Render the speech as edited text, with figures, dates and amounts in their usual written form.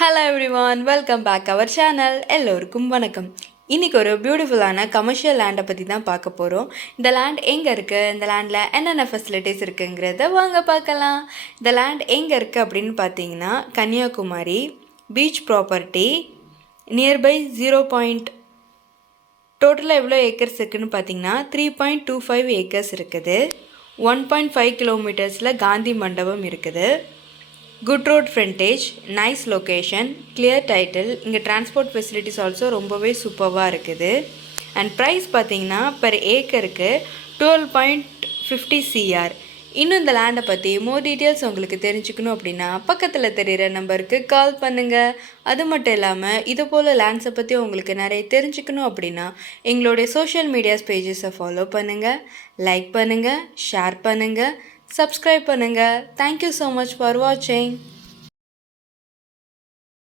Hello everyone, welcome back our channel. எல்லோருக்கும் வணக்கம். இன்றைக்கி ஒரு பியூட்டிஃபுல்லான கமர்ஷியல் லேண்டை பற்றி தான் பார்க்க போகிறோம். இந்த லேண்ட் எங்கே இருக்குது, இந்த லேண்டில் என்னென்ன ஃபெசிலிட்டிஸ் இருக்குங்கிறத வாங்க பார்க்கலாம். இந்த லேண்ட் எங்கே இருக்குது அப்படின்னு பார்த்தீங்கன்னா கன்னியாகுமரி பீச் ப்ராப்பர்ட்டி நியர்பை 0. டோட்டலாக எவ்வளோ ஏக்கர்ஸ் இருக்குதுன்னு பார்த்தீங்கன்னா 3.25 ஏக்கர்ஸ் இருக்குது. 1.5 கிலோமீட்டர்ஸில் காந்தி மண்டபம் இருக்குது. Good road frontage, nice location, clear title. இங்கே டிரான்ஸ்போர்ட் ஃபெசிலிட்டிஸ் ஆல்சோ ரொம்பவே சூப்பராக இருக்குது. அண்ட் ப்ரைஸ் பார்த்தீங்கன்னா பெர் ஏக்கருக்கு 12.50 CR. இன்னும் இந்த லேண்டை பற்றி மோர் டீட்டெயில்ஸ் உங்களுக்கு தெரிஞ்சுக்கணும் அப்படின்னா பக்கத்தில் தெரிகிற நம்பருக்கு கால் பண்ணுங்கள். அது மட்டும் இல்லாமல் இது போல் லேண்ட்ஸை பற்றி உங்களுக்கு நிறைய தெரிஞ்சுக்கணும் அப்படின்னா எங்களுடைய சோஷியல் மீடியாஸ் பேஜஸை ஃபாலோ பண்ணுங்கள், லைக் பண்ணுங்கள், ஷேர் பண்ணுங்கள், சப்ஸ்கிரைப் பண்ணுங்கள். தேங்க்யூ ஸோ மச் ஃபார் வாட்சிங்.